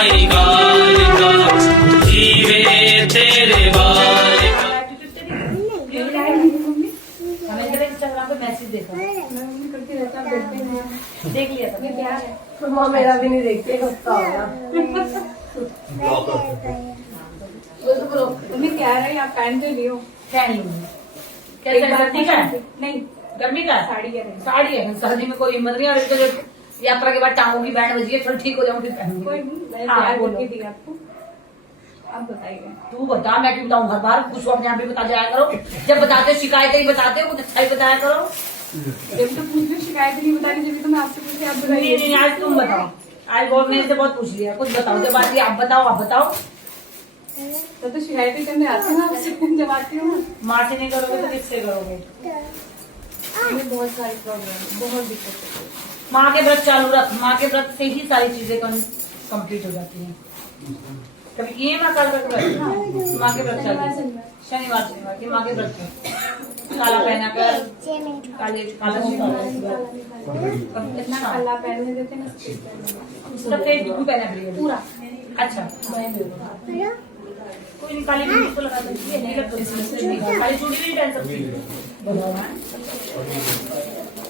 माई गाल का जीवे तेरे बाल का। इंस्टाग्राम पे मैसेज देखा, करती रहता देख लिया था क्या है। मम्मा मेरा भी नहीं देखते हफ्ता होगा। तुम्हें क्या रही आप पहन तो लियो। पहन लूंगी। कैसा है, सर्दी का है? नहीं गर्मी का है? साड़ी कह रही साड़ी है, सर्दी में कोई हिम्मत नहीं। और इसके लिए यात्रा के बाद टांगों की बैंड बजी है, थोड़ी ठीक हो जाऊँ फिर पहनूंगी। कोई नहीं मैंने हाँ, तैयार बोलो। करके दी आपको, आप बताइए। तू बता, मैं क्यों बताऊँ? हर बार कुछ अपने आप भी बता जाया करो। जब बताते शिकायत ही बताते हो, कुछ अच्छा ही बताया करो। जब तो पूछ रही शिकायत नहीं बता रही, जब तो मैं आपसे पूछी आप नहीं बताइए। नहीं, आज तुम बताओ। आज बहुत मेरे से बहुत पूछ लिया, कुछ बताओ। जब आती है आप बताओ, आप बताओ। तो शिकायतें करने आती हूँ आपसे, जब आती हूँ ना माँ से नहीं करोगे तो किससे करोगे? मुझे बहुत सारी प्रॉब्लम, बहुत दिक्कत होती है। माँ के व्रत चालू रख, माँ के व्रत से ही सारी चीजें कंप्लीट हो जाती हैं। कभी ये माँ कल व्रत, माँ के व्रत चालू, शनिवार शनिवार की माँ के व्रत में काला पहना कर, काले काला इतना काला पहनने देते ना, सफेद क्यों पहना प्रिय? पूरा अच्छा, कोई नहीं, काली चूड़ी तो लगा सकती है, नहीं लग सकती, काली चूड़ी भी नहीं पहन सकती।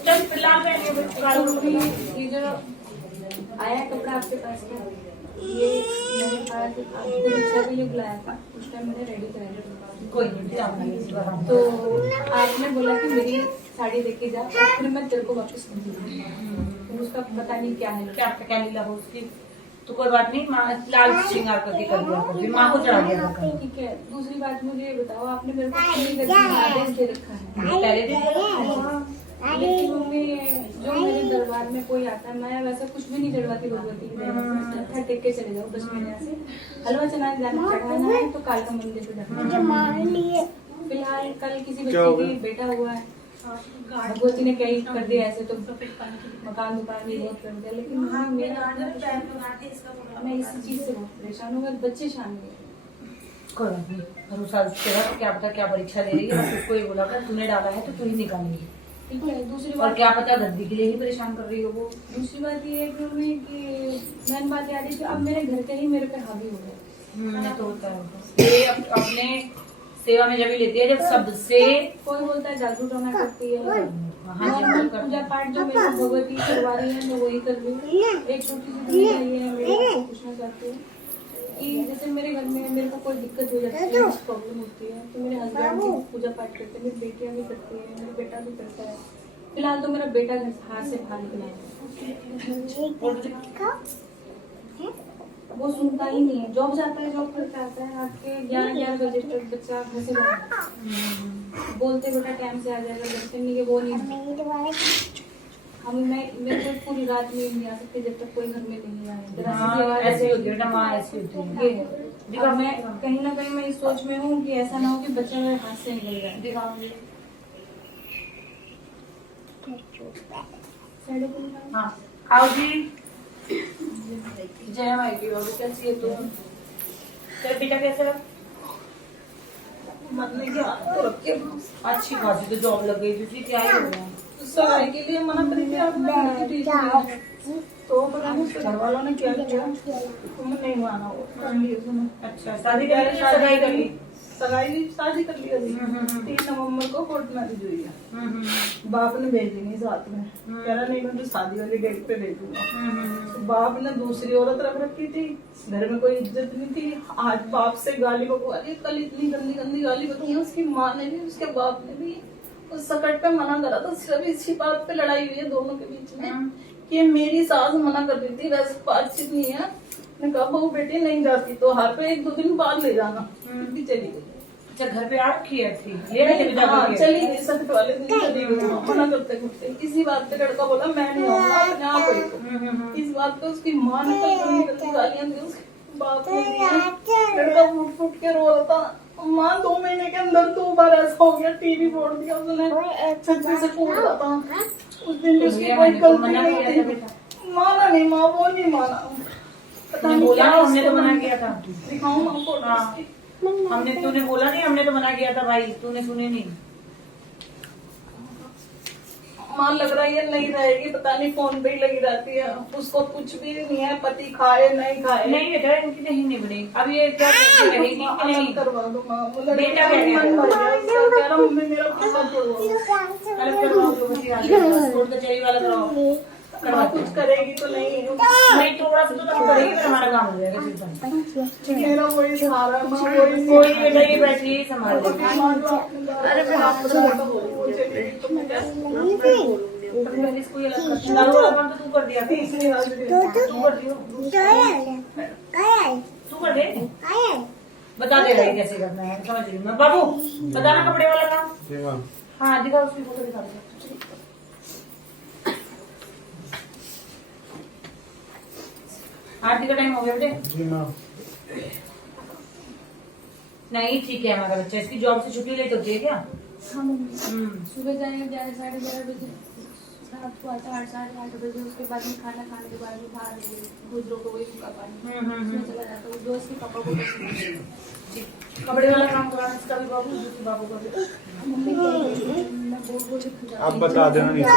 चल फिलहाल ये जो आया है कपड़ा आपके पास का, ये मैंने कहा कि आपको रिक्शा के लिए बुलाया था, उस टाइम मैंने रेडी कराया था। कोई नहीं, तो आपने बोला कि मेरी साड़ी देके जा, और फिर मैं तेरे को वापस कर दूंगी। तो उसका पता नहीं क्या है, क्या लीला हो उसकी, तो कोई बात नहीं। माँ लाल श्रृंगार करके कर दिया करती, माँ को चढ़ा दिया था। ठीक है। दूसरी बात मुझे ये बताओ, आपने मेरे को कितनी गलती आदेश दे रखा है पहले दिन लेकिन मम्मी, जो मेरे दरबार में कोई आता है, मैं वैसा कुछ भी नहीं चढ़वाती भगवती की दया से। मत्था टेक के चले जाओ, बस मेरे यहाँ से हलवा चढ़ाना है तो काल का मंदिर पे जाना। फिलहाल कल किसी बच्चे की बेटा हुआ है, भगवती ने कई कर दिया ऐसे, तो मकान दुकान भी बहुत कर दिया, लेकिन मेरा मैं इसी चीज से बहुत परेशान हूँ। बच्चे शामिल है, कोई बात नहीं, भरोसा तेरा, तो क्या पता क्या परीक्षा दे रही है। बस उसको ये बोला था, तूने डाला है तो तू ही निकालेगी। ठीक है। दूसरी और बात, क्या पता गद्दी के लिए ही परेशान कर रही हो वो। दूसरी बात ये है कि मम्मी कि मैन बात याद है कि अब मेरे घर के ही मेरे पे हावी हो गए। तो होता है ये अपने सेवा में जब ही लेती है, जब सबसे कोई बोलता है जागरूक होना करती है, हाँ पूजा पाठ जो मेरे को भगवती करवा रही है मैं वही कर रही हूँ। एक छोटी सी ये है, मेरे को पूछना चाहती हूँ कि जैसे मेरे घर में मेरे को कोई दिक्कत हो जाती है, प्रॉब्लम होती है, तो मेरे हस्बैंड भी पूजा पाठ करते हैं, मेरी बेटियां भी करती है, मेरा बेटा भी करता है। फिलहाल तो मेरा बेटा घर हाथ से बाहर निकला है, वो सुनता ही नहीं है। जॉब जाता है, जॉब करके आता है, आके 11 बजे तक बच्चा घर से बाहर बोलते बेटा टाइम से आ जाएगा, घर से नहीं, वो नहीं। हम मेरे को पूरी रात नींद नहीं आ सकती जब तक कोई घर में नहीं आए। ऐसी होती है ना माँ, ऐसी होती है। ये है। और मैं कहीं ना कहीं मैं इस सोच में हूँ कि ऐसा ना हो कि बच्चा मेरे हाथ से निकल जाए। दिखाऊंगी। हाँ आओ जी। जय माई की बाबू, कैसी है तू? तेरा बेटा कैसा है? मन में क्या तो रख के अच्छी खासी तो जॉब लग गई थी, क्या ही हो गया? सगाई के लिए मना करी थी आपने, तो पता नहीं उसके घर वालों ने क्या किया, तुम्हें नहीं माना वो। अच्छा, शादी कर ली, सगाई कर ली? शादी कर ली अभी। 3 नवंबर को कोर्ट मैरिज हुई है। बाप ने भेजी नहीं साथ में, कह रहा नहीं मैं तो शादी वाली डेट पे भेजूंगा। तो बाप ने दूसरी औरत रख रखी थी, घर में कोई इज्जत नहीं थी। आज बाप से गाली बकवाली, कल इतनी गंदी गंदी गाली बकवाली उसकी माँ ने भी, उसके बाप ने भी। उस सकट पे मना करा था, सिर्फ इसी बात पे लड़ाई हुई है दोनों के बीच में कि मेरी सास मना कर रही थी, वैसे बातचीत नहीं है। मैंने कहा बहू बेटी नहीं जाती तो हर पे 1-2 दिन बाद ले जाना, चली गई। अच्छा, घर पे आ रखी है थी, ले रहे थे हाँ, चली गई, सकट वाले दिन चली गई। मना करते करते किसी बात पे लड़का बोला मैं नहीं आऊंगा, अपने आप आई। इस बात पे उसकी माँ ने कई गंदी गंदी गालियां दी, उसके बाप ने दिया। लड़का फूट फूट के रो रहा था। माँ 2 महीने के अंदर 2 बार ऐसा हो गया, टीवी फोड़ दिया उसने, छज्जे से कूद रहा था। उस दिन भी उसकी कोई गलती नहीं थी। माना नहीं, माँ वो नहीं माना, पता नहीं बोला क्या नहीं, हमने तो उसको मना किया था। दिखाऊं माँ फोटो हाँ। उसकी। हमने, तूने बोला नहीं, हमने तो मना किया था भाई, तूने सुने नहीं। माँ लग रहा है ये नहीं रहेगी, पता नहीं फोन पे ही लगी रहती है, उसको कुछ भी नहीं है, पति खाए नहीं खाए। नहीं बेटा इनकी नहीं निभनी। अब ये क्या रहेगी कि नहीं? अलग करवा दो माँ, बेटा क्या मन भर गया इसका, कह रहा मम्मी मेरा पता छोड़ो। अलग करवाओ जो बच्ची आ गई, छोड़ के चाहिए वाला करवाओ। माँ कुछ करेगी तो नहीं, नहीं थोड़ा सा तो करेगी फिर हमारा काम हो जाएगा। चिंता मेरा वही सहारा है, माँ वही कोई बेटा ये बैठी संभाल लेगी। अरे मैं आपको वो चलेगी तो मैं तभी मैंने इसको ये अलग कर दिया। दारू वाला काम तो तू कर दिया था। तू कर दियो। तू कर दे। बता दे रही कैसे करना है, समझ रही हूँ मैं। बाबू बताना कपड़े वाला काम। हाँ दिखा, उसकी फोटो दिखा दे। आरती का टाइम हो गया बेटे? नहीं ठीक है हमारा बच्चा, इसकी जॉब से छुट्टी लेट होती है क्या? हाँ मम्मी, सुबह जाएंगे 11 साढ़े 11 बजे, रात को आता 8 साढ़े 8 बजे, उसके बाद में खाना खाने के बाद में बाहर गुजरों को वही सूखा पानी उसमें चला जाता है, जो उसके पापा को पसंद है। कपड़े वाला काम कराना इसका भी बाबू, दूसरे बाबू का भी। मम्मी मैं बोल आप बता देना नीचे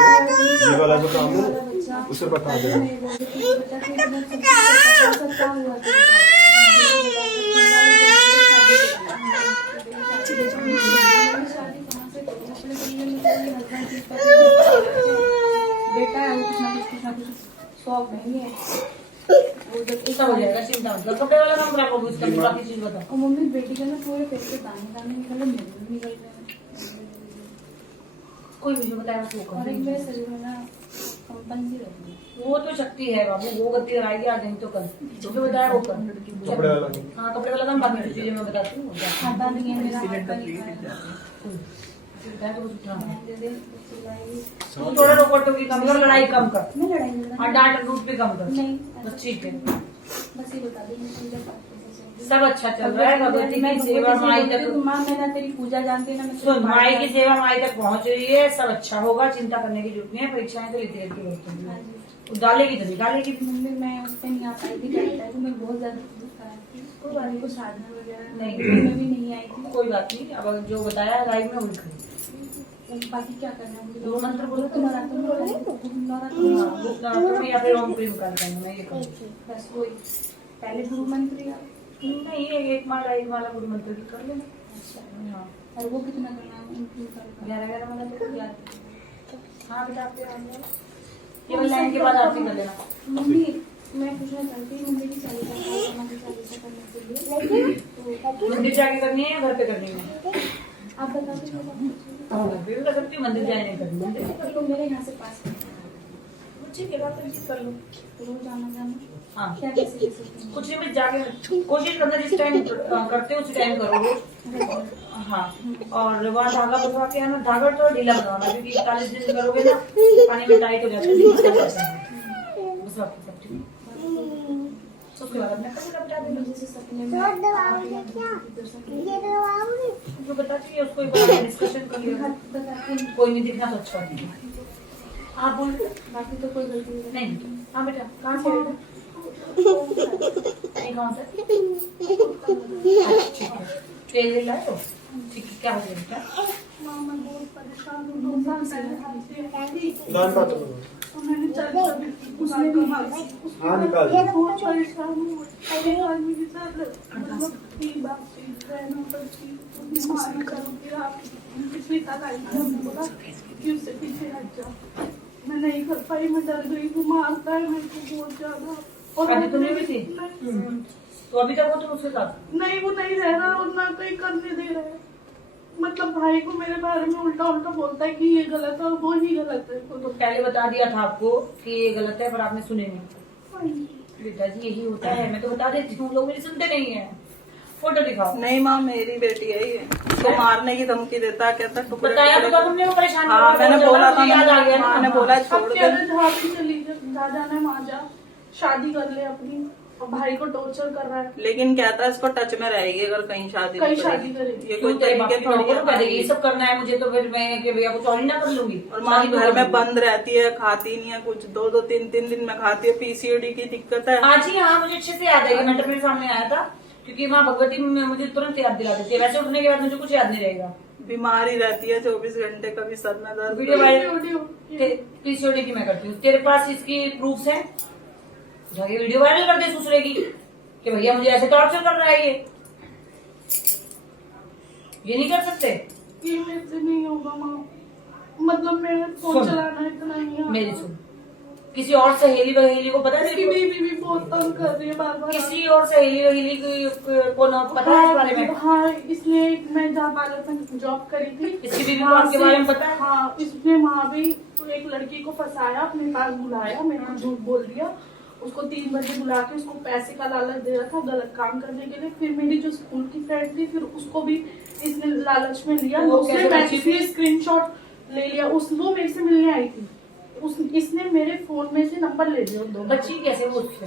ये वाला जो काम है उसे बता देना। बेटा है वो कुछ ना कुछ शौक नहीं है, ऐसा हो जाएगा, चिंता मतलब। कपड़े वाला काम करा बाबू इसका भी, बाकी चीज बताओ। और मम्मी बेटी का ना पूरे पेट पे दाने निकल निकल रहे हैं, कोई मुझे बताया वो और एक मेरे शरीर में ना कंपन भी रहती है। वो तो शक्ति है बाबू, वो गति कराएगी आज नहीं तो कल। जो बताया वो कर। कपड़े वाला हाँ कपड़े वाला काम, बाकी चीजें मैं बताती हूँ। खाता नहीं है मेरा, हाथ का नहीं खाया। बताया तो कुछ उठा। दे दे, चिल्लाई। तू थोड़ा रोकटो की कम कर, लड़ाई कम कर, मैं लड़ाई नहीं और डांट रूट भी कम कर। नहीं, बस ठीक है, बस ये बता दे मुझे पूजा पाठ कैसे चल सब अच्छा चल रहा है। भगवती की सेवा माई तक, माँ मैं ना तेरी पूजा जानती है ना, मैं सुन माई की सेवा माई तक पहुंच रही है, सब अच्छा होगा, चिंता करने की जरूरत नहीं है। परीक्षाएं तो लेती रहती हाँ है, जी। डालेगी तो निकालेगी। मम्मी मैं उस पर नहीं आ पाई थी, क्या बताया तो मैं बहुत ज्यादा खराब थी, कोई बात नहीं, कुछ साधना वगैरह नहीं। मैं भी नहीं आई थी। कोई बात नहीं, अब जो बताया राइट में वही करें। बाकी क्या करना है मुझे, दो मंत्र बोलो तो नवरात्र नवरात्र या फिर ओम प्रेम कर देंगे, मैं ये करूँ। बस वही पहले गुरु मंत्र या नहीं एक माला गुरु मंत्र की कर लेना। हाँ और वो कितना करना है? 11 माला तो कर याद। हाँ बेटा आपके केवल लाइन के बाद आरती कर लेना। मम्मी मैं पूछना चाहती हूँ, मंदिर की चालीसा करने के लिए मंदिर जाके करनी है या घर पे करनी है? आप बता दो। हाँ घर पे भी कर सकती हूँ, मंदिर जाने नहीं करनी। मंदिर कर लो, मेरे यहाँ से पास है। ठीक है बात कर लो। रोज आना जाना हाँ क्या कैसे कर सकती हूँ? कुछ नहीं, बस जाके कोशिश करना जिस टाइम करते हो उसी टाइम करो रोज। हाँ और वहाँ धागा बंधवा के आना, धागा तो ढीला बनाना, क्योंकि 41 दिन करोगे ना पानी में टाइट हो जाता है। बस बाकी सब ठीक है। उसके बाद अपना कपड़ा बता देना। जैसे सपने में जो बताती है उसको एक बार डिस्कशन कर लिया। बताती कोई नहीं दिखना तो अच्छा नहीं। आप बोल बाकी तो कोई गलती नहीं। हाँ बेटा कहाँ से आए? नहीं कहाँ से? ठीक है तेल ले लाए हो? ठीक है क्या हो गया बेटा? मैं बहुत परेशान हूँ, दान बात करो। मैंने उसने भी हाँ निकाल दो। बहुत परेशान हूँ। अरे आदमी के साथ मतलब की बात रहना पड़ती, मारना चाहूँगी आप पिछली साल आई थी, हमने बोला कि उससे पीछे हट जाओ, मैं नहीं कर पाई, मैं डर गई, वो मारता है मेरे को बहुत ज्यादा। और अभी तो नहीं भी थी? तो अभी तक वो तो उसके साथ नहीं, वो नहीं रह रहा और ना कहीं करने दे रहा है। मतलब भाई को मेरे बारे में उल्टा उल्टा बोलता है कि ये गलत है और वो ही गलत है। तो पहले बता दिया था आपको कि ये गलत है, पर आपने सुने नहीं। बेटा जी यही होता है, मैं तो बता देती हूँ, लोग मेरी सुनते नहीं है। फोटो दिखाओ। नहीं माँ मेरी बेटी है ये, तो मारने की धमकी देता, कहता टुकड़े बताया तो तुमने, वो परेशान हाँ मैंने बोला था, याद आ गया मैंने ना। बोला छोड़ दे, जहाँ भी चली जा जाना है वहाँ जा, शादी कर ले अपनी, और भाई को टॉर्चर कर रहा है। लेकिन कहता है इसको टच में रहेगी अगर कहीं शादी कहीं नहीं शादी करेगी। करेगी। ये कोई तरीके थोड़ी है। ये सब करना है मुझे, तो फिर मैं कि भैया कुछ और ही ना कर लूंगी। और माँ घर में बंद रहती है, खाती नहीं है कुछ, 2-2 3-3 दिन में खाती है, पीसीओडी की दिक्कत है। आज ही हाँ मुझे अच्छे से याद है, ये मैटर मेरे सामने आया था क्योंकि माँ भगवती मुझे तुरंत याद दिला देती है, वैसे उठने के बाद मुझे कुछ याद नहीं रहेगा। बीमारी रहती है 24 घंटे, कभी सर में दर्द। वीडियो वायरल पीसीओडी की मैं करती हूँ, तेरे पास इसकी प्रूफ है? जाके वीडियो वायरल कर दे दूसरे की कि भैया मुझे ऐसे टॉर्चर कर रहा है ये नहीं कर सकते? ये मेरे से नहीं होगा माँ, मतलब मेरा फोन सुन। चलाना इतना नहीं आता। मेरी सुन, किसी और सहेली वहेली को पता है इसकी तेरे को? बीवी भी बहुत तंग कर रही है बार बार। किसी और सहेली वहेली को ना पता है इस बारे में? हाँ, इसलिए मैं जहाँ पार्लर में जॉब करी थी, इसकी बीवी को वहाँ आपके से- बारे में पता है? हाँ, इसने वहाँ भी तो एक लड़की को फंसाया, अपने पास बुलाया, मेरे को झूठ बोल दिया, उसको 3 बजे बुला के उसको पैसे का लालच दे रहा था गलत काम करने के लिए। फिर मेरी जो स्कूल की फ्रेंड थी, फिर उसको भी इसने लालच में लिया, वो उसने कैसे बची थी? मैसेज स्क्रीनशॉट ले लिया, वो मेरे से मिलने आई थी, इसने मेरे फोन में से नंबर ले लिया उन दोनों। बच्ची कैसे वो उससे?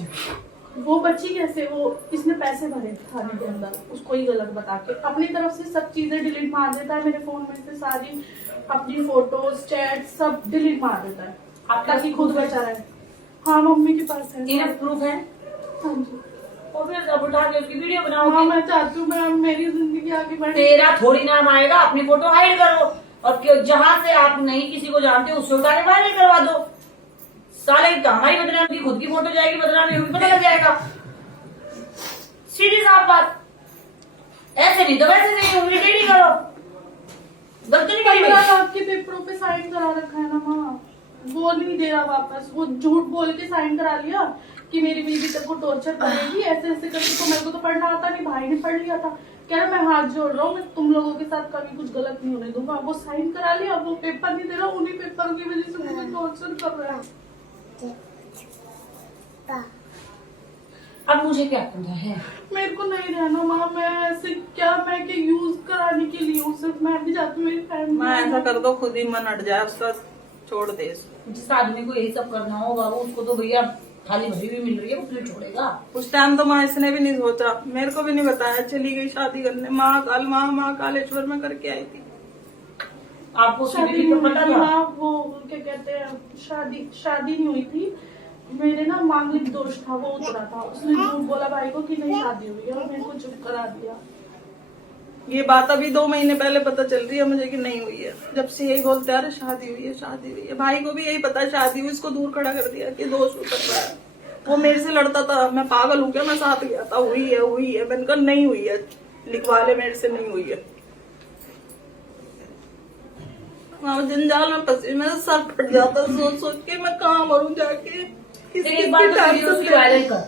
वो बच्ची कैसे, वो इसने पैसे भरे थाने के अंदर, उसको ही गलत बता के अपनी तरफ से सब चीजें डिलीट मार देता है मेरे फोन में से, सारी अपनी फोटोज चैट सब डिलीट मार देता है ताकि खुद बचा रहे। हाँ, मम्मी के पास है। इनफ प्रूफ है? हाँ जी। और फिर अब उठा के उसकी वीडियो हाँ, बनाओ। मैं चाहती हूँ मैं मेरी जिंदगी आगे बढ़े। तेरा थोड़ी नाम आएगा, अपनी फोटो हाइड करो और जहां से आप नहीं किसी को जानते उससे उठा के वायरल करवा दो। साले हमारी बदनामी, खुद की फोटो जाएगी बदनामी, हमें पता लग जाएगा। सीधी साफ बात, ऐसे नहीं तो वैसे नहीं, उंगली टेढ़ी करो। गलती नहीं करी 15 भाई। लाख के पेपरों पे साइन करा रखा है ना माँ, वो नहीं दे रहा वापस, वो झूठ बोल के साइन करा लिया कि मेरी बीवी तेरे को टॉर्चर करेगी ऐसे ऐसे करके। तो मेरे को तो पढ़ना आता नहीं, भाई ने पढ़ लिया था, कह रहा मैं हाथ जोड़ रहा हूँ, मैं तुम लोगों के साथ कभी कुछ गलत नहीं होने दूंगा। वो साइन करा लिया, वो पेपर नहीं दे रहा, उन्हीं पेपर की वजह से मुझे टॉर्चर कर रहा है। अब मुझे क्या करना है? मेरे को नहीं रहना माँ, मैं ऐसे क्या, मैं क्या यूज कराने के लिए हूँ सिर्फ, मैं भी चाहती हूँ मेरी फैमिली। मैं ऐसा कर दो खुद ही मन हट जाए उसका, छोड़ दे इसको। जिस आदमी को यही सब करना हो बाबू, उसको तो भैया थाली भरी भी मिल रही है, वो क्यों छोड़ेगा? उस टाइम तो माँ इसने भी नहीं सोचा, मेरे को भी नहीं बताया, चली गई शादी करने। माँ कालेश्वर में करके आई थी। आपको उसकी शादी बीवी नहीं को हुई पता थी था? हाँ, वो क्या कहते हैं, शादी नहीं हुई थी, मेरे ना मांगलिक दोष था, वो उतरा था, उसने झूठ बोला भाई को कि नहीं शादी हुई है और मेरे को चुप करा दिया। ये बात अभी 2 महीने पहले पता चल रही है मुझे कि नहीं हुई है, जब से यही बोलते अरे शादी हुई है शादी हुई है। भाई को भी यही पता है शादी हुई, इसको दूर खड़ा कर दिया कि दोष उतर रहा है। वो मेरे से लड़ता था, मैं पागल हूँ क्या, मैं साथ गया था, हुई है मैंने कहा नहीं हुई है, लिखवा ले मेरे से, नहीं हुई है। जंजाल में फंसी, मेरा सर फट जाता सोच सोच के, मैं कहाँ मरूं जाके। लेकिन एक बार तो वीडियो उसकी वायरल कर,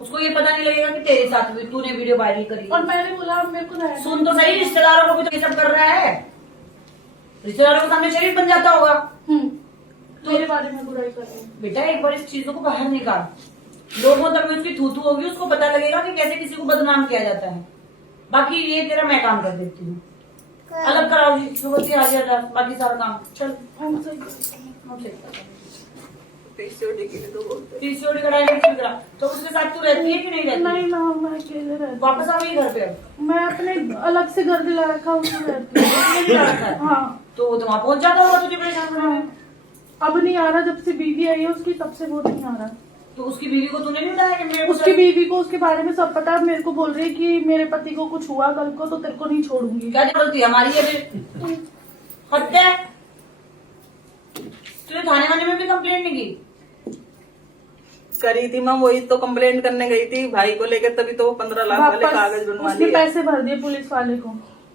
उसको ये पता नहीं लगेगा कि तेरे साथ हुई, तूने वीडियो वायरल करी। और मैंने बोला मेरे को रहना सुन तो सही, रिश्तेदारों को भी तो ये सब कर रहा है, रिश्तेदारों के सामने शरीफ बन जाता होगा। मेरे बारे में बुराई कर रही हूँ। बेटा एक बार इस चीजों को बाहर निकाल, लोगों तक भी उसकी थूथू होगी, उसको पता लगेगा कि कैसे किसी को बदनाम किया जाता है। बाकी ये तेरा मैं काम कर देती हूँ, अलग कराओ जी, सुबह हाजिर बाकी सारा काम चल हम सही हम सही करते हैं। पीसीओडी के लिए तो बोलते हैं। पीसीओडी कढ़ाई में चल करा, तो उसके साथ तू रहती है कि नहीं रहती? नहीं ना, मैं अकेले रहती वापस आ गई घर पे अब? हूँ। मैं अपने अलग से घर दिला रखा, उसमें रहती हूँ। उसने भी ला रखा है? हाँ, तो वो तो वहाँ पहुंच जाता होगा तुझे परेशान करने में। अब नहीं आ रहा, जब से बीवी आई है उसकी तब से वो नहीं आ रहा। तो उसकी बीवी को तूने नहीं बताया कि मेरे को उसकी बीवी को उसके बारे में सब पता है, मेरे को बोल रही है कि मेरे पति को कुछ हुआ कल को तो तेरे को नहीं छोड़ूंगी। क्या जरूरत थी हमारी? ये हत्या है, तूने थाने वाने में भी कंप्लेंट नहीं की? करी थी माँ, वही तो कंप्लेंट करने गई थी भाई को लेकर, तभी तो वो 15 लाख वाले कागज बनवा उसने लिए। पैसे भर दिए पुलिस वाले को,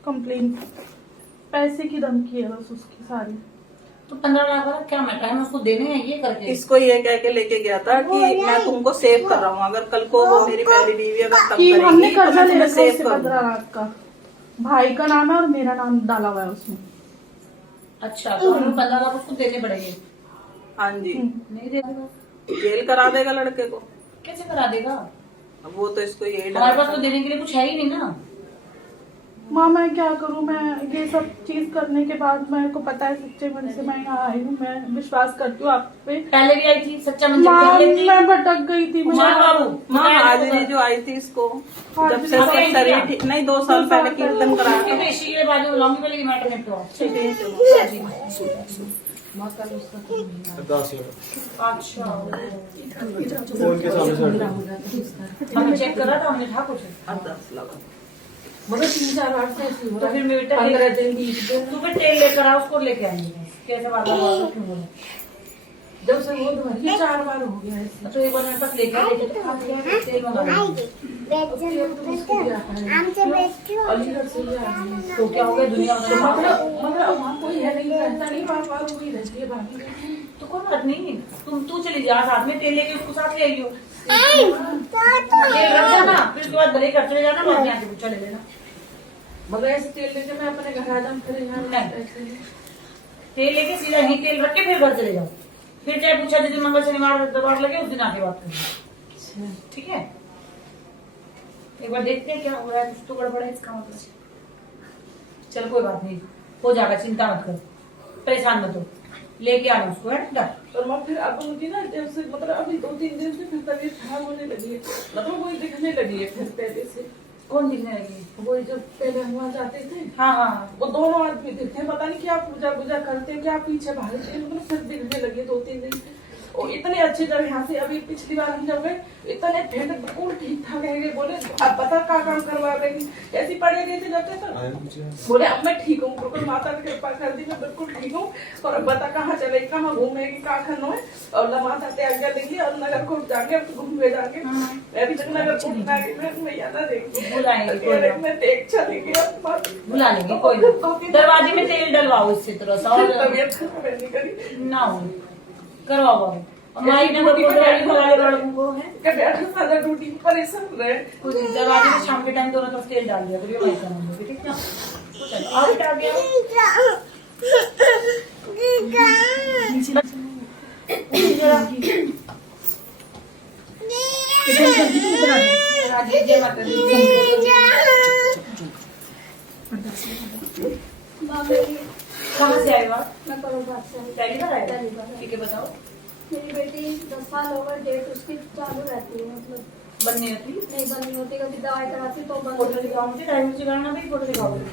कंप्लेन पैसे की धमकी है बस उसकी सारी। तो 15 लाख वाला क्या मैटर है, मैं उसको देने हैं ये करके? इसको ये कह के लेके गया था कि मैं तुमको सेव कर रहा हूँ, अगर कल को वो मेरी पहली बीवी अगर तंग कि हमने करेगी तो कर्जा मैं ले तुम्हें रखा सेव उससे कर 15 लाख का, भाई का नाम है और मेरा नाम डाला हुआ है उसमें। अच्छा, तो हमें 15 लाख उसको देने पड़ेंगे? हाँ जी, नहीं देगा? जेल करा देगा लड़के को। कैसे करा देगा? अब वो तो इसको यही हमारे पास डर तो देने के लिए कुछ है ही नहीं ना। माँ मैं क्या करूँ, मैं ये सब चीज करने के बाद मेरे को पता है सच्चे मन से मैं यहाँ आई हूँ, मैं विश्वास करती हूँ आप पे। पहले भी आई थी, सच्चा मन माँ कर लेती। मैं भटक गई थी, मुझे माँ बाबू माँ हाजिरी जो आई थी इसको, जब से हाजिरी सब शरीर क्या? ठीक नहीं, 2 साल पहले कीर्तन कराया था। इसी के बाद में बुलाऊंगी, पहले मैटर निपटवाओ। ठीक है, चलो। माँ कल उसका तो नहीं आया। 10 लाख अच्छा फोन के सामने साइड हमने चेक करा था, हमने था कुछ मगर 3-4 बार से ऐसी हो तो रहा फिर है। बेटा 15 दिन 20 दिन तू फिर तेल लेकर आ, उसको लेके आएंगे कैसे वाला क्यों बोला जब से वो तुम्हारी 4 बार हो गया है। तो एक बार मेरे पास लेके खा लिया, तेल मंगा लिया। अलीगढ़ से भी आ रही है। तो क्या हो गया दुनिया में मगर वहाँ कोई है नहीं, रहता नहीं, बार वही रहती है भाभी। तो कोई बात नहीं, तू चली जा साथ में, तेल लेके उसको साथ ले आइयो, तेल रख जाना, फिर उसके बाद भले ही घर चले जाना, बाद में आके पूछा ले लेना। मगर ऐसे तेल लेके मैं अपने घर आ जाऊँ फिर यहाँ नहीं। तेल लेके सीधा यहीं तेल रख के फिर घर चले जाओ, फिर चाहे पूछा जिस दिन मंगल शनिवार दरबार लगे उस दिन आके बात करेंगे, ठीक है? एक बार देखते हैं क्या हो रहा है, कुछ तो गड़बड़ है इसका मतलब। चल कोई बात नहीं, हो जाएगा, चिंता मत कर, परेशान मत हो, लेके आना उसको, है ना? और मैं फिर अब उनकी ना जब से मतलब अभी 2-3 दिन से फिर तबीयत खराब होने लगी है, मतलब वही दिखने लगी है फिर पहले से। कौन दिखने लगी? वही जो पहले हम वहाँ जाते थे, हाँ हाँ वो दोनों आदमी दिखते, पता नहीं क्या पूजा करते हैं, क्या पीछे भागते हैं, मतलब फिर दिखने लगे 2-3 दिन से। और इतने अच्छे जब यहाँ से अभी पिछली बार हम जब गए इतने फिर बिल्कुल ठीक ठाक है, बोले अब पता क्या काम करवा रही, ऐसी पड़े गए थे जब तक बोले अब मैं ठीक हूँ, बिल्कुल माता की कृपा कर दी, मैं बिल्कुल ठीक हूँ। और अब बता कहाँ चले, कहाँ घूमेगी, कहाँ खाना है, और माता त्याग देंगे और नगर को जाके अब घूमने जाके अभी तक नगर को मैं यादा देंगे, बुलाएंगे, कोई बात। मैं देख चलेंगे बुला लेंगे, कोई नहीं। दरवाजे में तेल डलवाओ इससे थोड़ा सा, और तबियत खराब नहीं करी ना हो करवाओ बाबू। और माई ने बोली हमारे लड़कों को है ज्यादा ड्यूटी परेशान रहे। कुछ दरवाजे में शाम के टाइम दोनों तरफ तेल डाल दिया, तो ये वैसा नहीं होगी, ठीक है? चलो आओ बेटा, आगे आओ। जय माता दी। कहाँ से आए हो आप? मैं करोबार से हूँ। पहली बार आए हो? पहली बार। ठीक है, बताओ। मेरी बेटी 10 साल हो गए, डेट उसकी चालू रहती है, मतलब बंद नहीं होती? नहीं बंद नहीं होती, कभी दवाई कराती तो बंद फोटो होती है। दिखाओ मुझे, टाइम से करना भी, फोटो दिखाओ मुझे।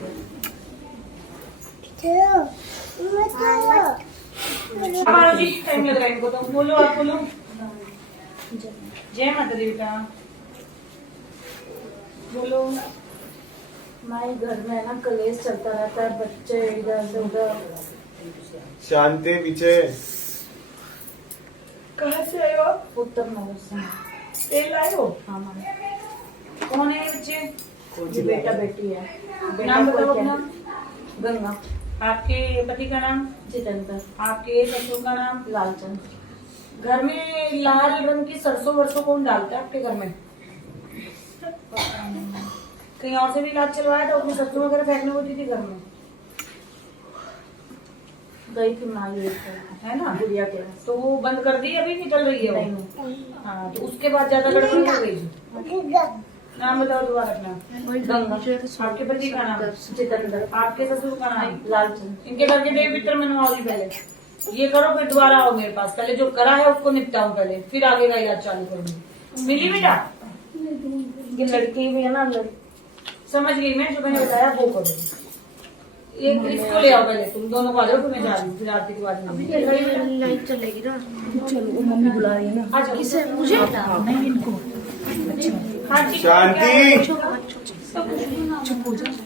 हमारा जी टाइम लग रहा है इनको, तो बोलो, आप बोलो। जय माता दी बेटा, बोलो। हमारे घर में ना कलेश चलता रहता है, बच्चे इधर से उधर। शांति पीछे कहाँ से आए हो आप? उत्तर नगर से। तेल आए हो? हाँ माँ, कौन है ये बच्चे? ये बेटा बेटी है। बेटा नाम कोई बताओ क्या- अपना। गंगा, आपके पति का नाम? जितेंद्र, आपके ससुर का नाम? लालचंद। घर में लाल रंग की सरसों वरसों कौन डालता है आपके घर में? कहीं और से भी इलाज चलवाया था, उसमें सरसों वगैरह फेंकने होती थी घर में, गई थी माँ ये है ना? गुड़िया के तो वो बंद कर दी, अभी निकल रही है वो? नहीं। हाँ, तो उसके बाद ज्यादा गड़बड़ हो गई। नाम बताओ दोबारा अपना। गंगा, आपके पति का नाम? जितेंद्र, आपके ससुर का नाम? लालचंद। इनके घर के देवी पितर मनवाओ जी पहले, ये करो, फिर दोबारा आओ मेरे पास, पहले जो करा है उसको निपटाओ पहले, फिर आगे का इलाज चालू करूंगी। मिली बेटा? ये लड़की भी है ना, लड़की समझ गई मैं, जो मैंने बताया वो करो। एक इसको ले आओ पहले, तुम दोनों को आ जाओ, फिर मैं जा रही हूँ, फिर आरती के बाद में। लाइट चलेगी ना। चलो वो मम्मी बुला रही है ना। आ जाओ। किसे? मुझे नहीं, इनको। हाँ जी, शांति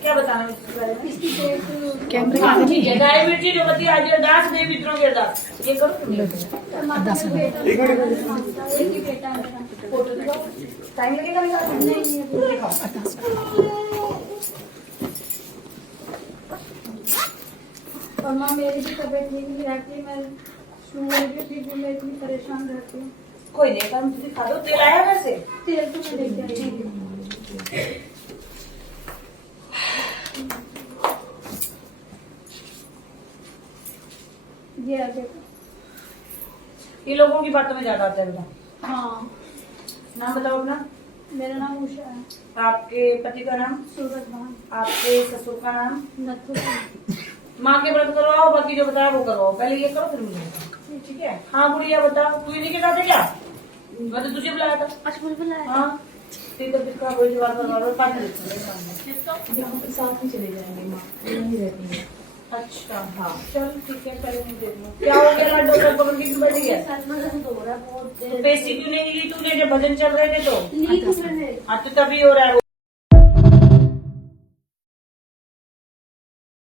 क्या बताना है इसके बारे में? कैमरे हाँ, ठीक है, गाय मिर्ची जो बती आज अरदास देवी पितरों की अरदास, ये करो तुम। एक ही बेटा है मेरा। फोटो दिखाओ, टाइम लगेगा मेरा? नहीं दिखाओ। और माँ मेरी भी तबीयत ठीक नहीं रहती, मैं भी ठीक हूँ, मैं इतनी परेशान रहती हूँ। कोई नहीं, काम दिखा दो। तेल आया घर से? तेल तो मैं लेके आई हूँ। ये आ देखो। ये लोगों की बातों में ज्यादा आता है बेटा। हाँ, नाम बताओ अपना। मेरा नाम उषा है। आपके पति का नाम? सूरज भान, आपके ससुर का नाम? नथु। माँ के व्रत करवाओ, बाकी जो बताया वो करवाओ, पहले ये करो फिर मुझे बताओ, ठीक है? हाँ गुड़िया बताओ, तू इन्हीं के साथ है क्या? मैं तो तुझे बुलाया था। अच्छा बोल बुलाया। हाँ, ठीक है, फिर का कोई जवाब करवा लो, पानी साथ में चले जाएंगे माँ, नहीं रहती है। अच्छा हाँ चल ठीक है, पहले नहीं दे दूँ। क्या हो गया? डॉक्टर पकड़ के क्यों बैठ गया? सर में दर्द हो रहा है बहुत तो पेस्टी क्यों नहीं ली तूने जब भजन चल रहे थे तो? ली तो मैंने हाँ तो तभी हो रहा है वो।